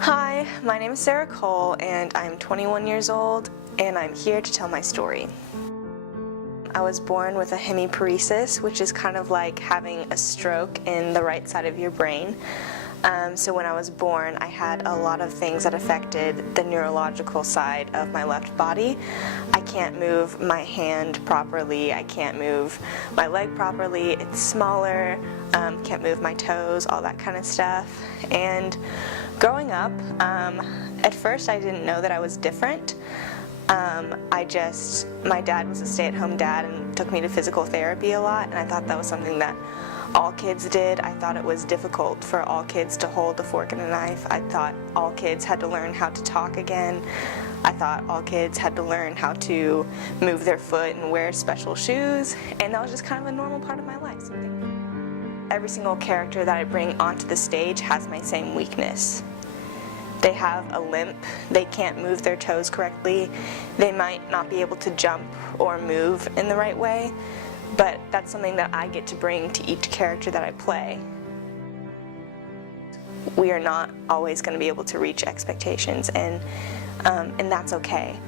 Hi, my name is Sarah Cole and I'm 21 years old and I'm here to tell my story. I was born with a hemiparesis, which is kind of like having a stroke in the right side of your brain. So when I was born, I had a lot of things that affected the neurological side of my left body. I can't move my hand properly, I can't move my leg properly, it's smaller, can't move my toes, all that kind of stuff. And growing up, at first I didn't know that I was different. My dad was a stay-at-home dad and took me to physical therapy a lot, and I thought that was something that all kids did. I thought it was difficult for all kids to hold a fork and a knife. I thought all kids had to learn how to talk again. I thought all kids had to learn how to move their foot and wear special shoes, and that was just kind of a normal part of my life. Every single character that I bring onto the stage has my same weakness. They have a limp, they can't move their toes correctly, they might not be able to jump or move in the right way, but that's something that I get to bring to each character that I play. We are not always going to be able to reach expectations, and that's okay,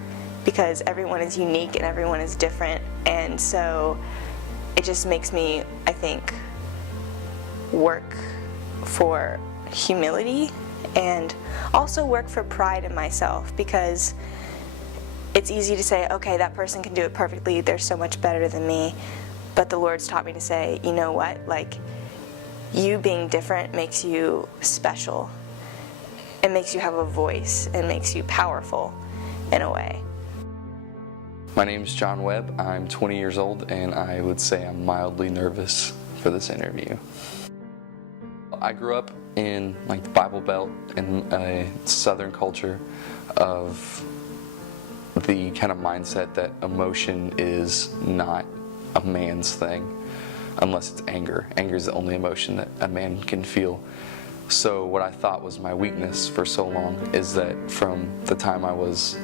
because everyone is unique and everyone is different, and so it just makes me, I think, work for humility and also work for pride in myself, because it's easy to say, okay, that person can do it perfectly, they're so much better than me, but the Lord's taught me to say, you know what, like, you being different makes you special. It makes you have a voice, it makes you powerful in a way. My name is John Webb, I'm 20 years old, and I would say I'm mildly nervous for this interview. I grew up in the Bible Belt in a Southern culture of the kind of mindset that emotion is not a man's thing unless it's anger. Anger is the only emotion that a man can feel. So what I thought was my weakness for so long is that from the time I was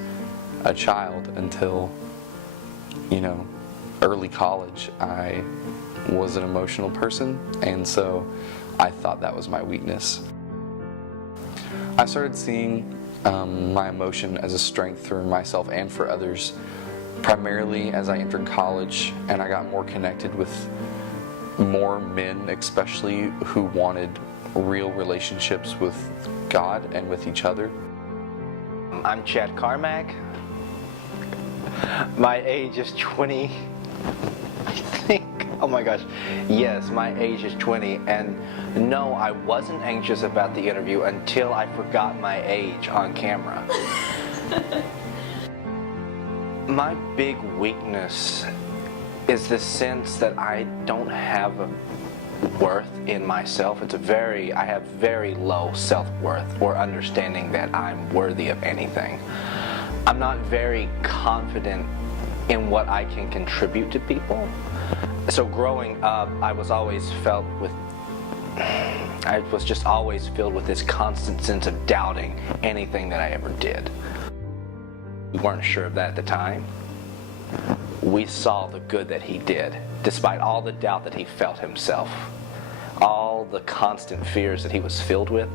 a child until, early college, I was an emotional person, and so I thought that was my weakness. I started seeing my emotion as a strength for myself and for others, primarily as I entered college and I got more connected with more men, especially who wanted real relationships with God and with each other. I'm Chad Carmack. My age is 20, I think. Oh my gosh, yes, my age is 20, and no, I wasn't anxious about the interview until I forgot my age on camera. My big weakness is the sense that I don't have a worth in myself. I have very low self-worth or understanding that I'm worthy of anything. I'm not very confident in what I can contribute to people. So growing up, I was just always filled with this constant sense of doubting anything that I ever did. We weren't sure of that at the time. We saw the good that he did, despite all the doubt that he felt himself. All the constant fears that he was filled with,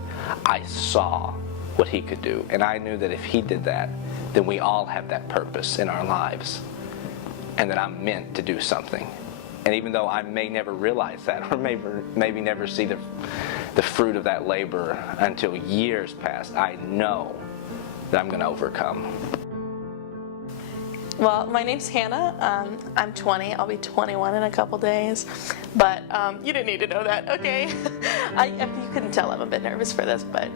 I saw what he could do. And I knew that if he did that, then we all have that purpose in our lives, and that I'm meant to do something. And even though I may never realize that, or maybe never see the fruit of that labor until years pass, I know that I'm going to overcome. Well, my name's Hannah. I'm 20. I'll be 21 in a couple days. But you didn't need to know that, okay? You couldn't tell I'm a bit nervous for this, but,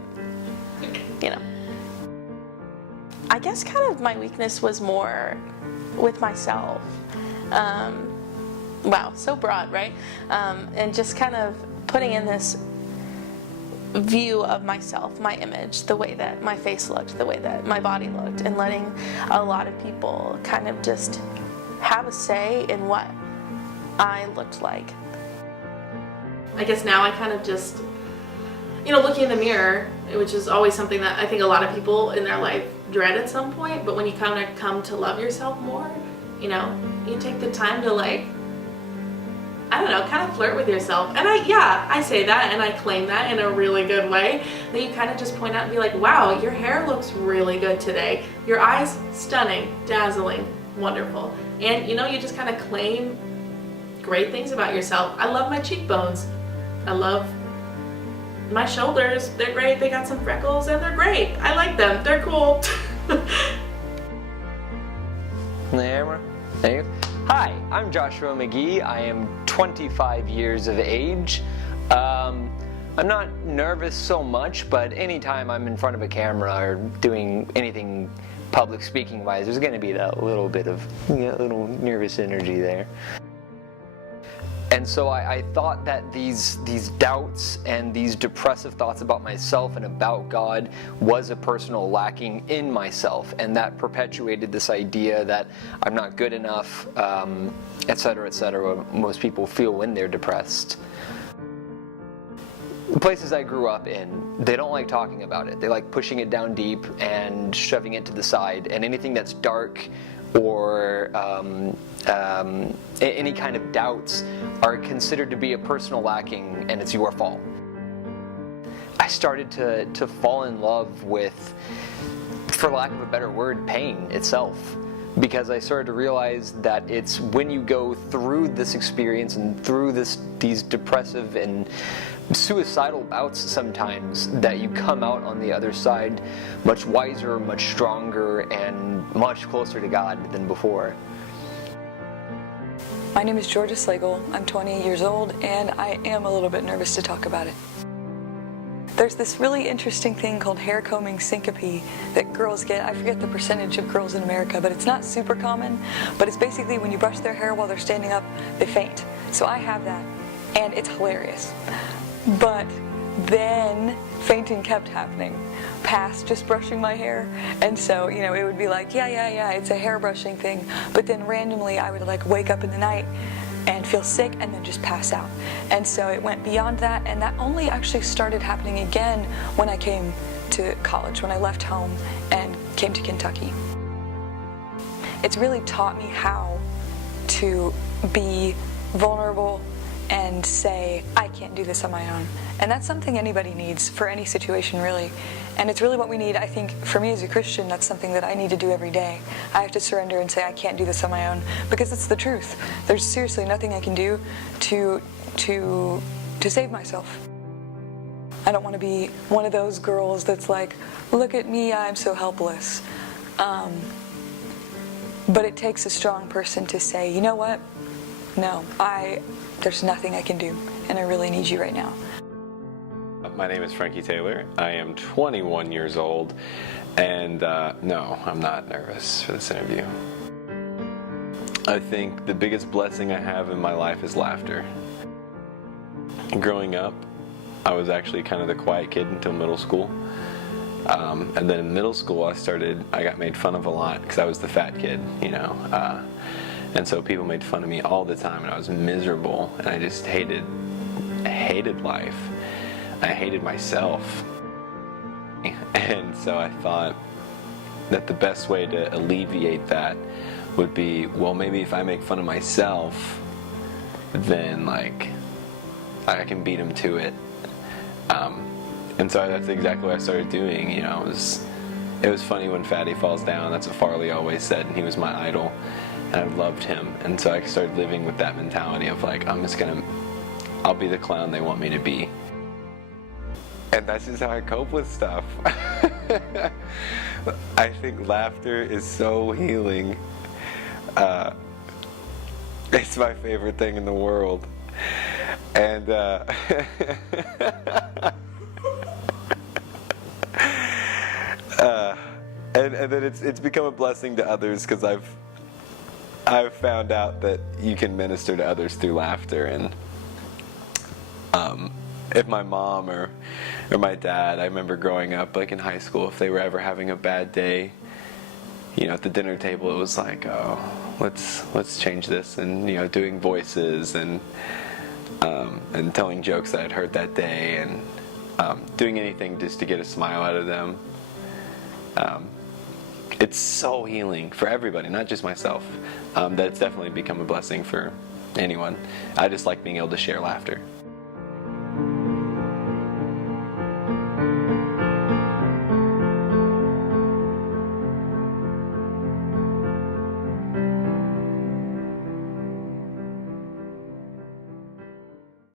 I guess kind of my weakness was more with myself. Wow, so broad, right? And just kind of putting in this view of myself, my image, the way that my face looked, the way that my body looked, and letting a lot of people kind of just have a say in what I looked like. I guess now I kind of just, looking in the mirror, which is always something that I think a lot of people in their life dread at some point, but when you kind of come to love yourself more, you take the time to I don't know, kind of flirt with yourself. And I say that and I claim that in a really good way. That you kind of just point out and be like, wow, your hair looks really good today. Your eyes, stunning, dazzling, wonderful. And you know, you just kind of claim great things about yourself. I love my cheekbones. I love my shoulders. They're great. They got some freckles and they're great. I like them. They're cool. Camera. There you go. Hi, I'm Joshua McGee. I am 25 years of age. I'm not nervous so much, but anytime I'm in front of a camera or doing anything public speaking wise, there's going to be that little bit of little nervous energy there. And so I thought that these doubts and these depressive thoughts about myself and about God was a personal lacking in myself, and that perpetuated this idea that I'm not good enough, etc., etc. Most people feel when they're depressed. The places I grew up in, they don't like talking about it. They like pushing it down deep and shoving it to the side, and anything that's dark or any kind of doubts are considered to be a personal lacking, and it's your fault. I started to fall in love with, for lack of a better word, pain itself, because I started to realize that it's when you go through this experience and through these depressive and suicidal bouts sometimes that you come out on the other side much wiser, much stronger, and much closer to God than before. My name is Georgia Slagle. I'm 20 years old, and I am a little bit nervous to talk about it. There's this really interesting thing called hair combing syncope that girls get. I forget the percentage of girls in America, but it's not super common. But it's basically when you brush their hair while they're standing up, they faint. So I have that, and it's hilarious. But then fainting kept happening past just brushing my hair, and so it would be like yeah, it's a hair brushing thing, but then randomly I would like wake up in the night and feel sick and then just pass out. And so it went beyond that, and that only actually started happening again when I came to college, when I left home and came to Kentucky. It's really taught me how to be vulnerable and say, I can't do this on my own. And that's something anybody needs for any situation, really. And it's really what we need. I think for me as a Christian, that's something that I need to do every day. I have to surrender and say, I can't do this on my own, because it's the truth. There's seriously nothing I can do to save myself. I don't want to be one of those girls that's like, look at me, I'm so helpless. But it takes a strong person to say, you know what? No, there's nothing I can do, and I really need you right now. My name is Frankie Taylor. I am 21 years old, and no, I'm not nervous for this interview. I think the biggest blessing I have in my life is laughter. Growing up, I was actually kind of the quiet kid until middle school. And then in middle school, I got made fun of a lot because I was the fat kid, and so people made fun of me all the time, and I was miserable, and I just hated life. I hated myself. And so I thought that the best way to alleviate that would be, well, maybe if I make fun of myself, then like I can beat him to it. And so that's exactly what I started doing. It was funny when Fatty falls down. That's what Farley always said, and he was my idol, and I loved him. And so I started living with that mentality of like, I'll be the clown they want me to be. And that's just how I cope with stuff. I think laughter is so healing. It's my favorite thing in the world. And and then it's become a blessing to others, because I've found out that you can minister to others through laughter. And if my mom or my dad, I remember growing up like in high school, if they were ever having a bad day, at the dinner table, it was like, oh, let's change this, and doing voices and telling jokes that I'd heard that day, and doing anything just to get a smile out of them. It's so healing for everybody, not just myself. That's definitely become a blessing for anyone. I just like being able to share laughter.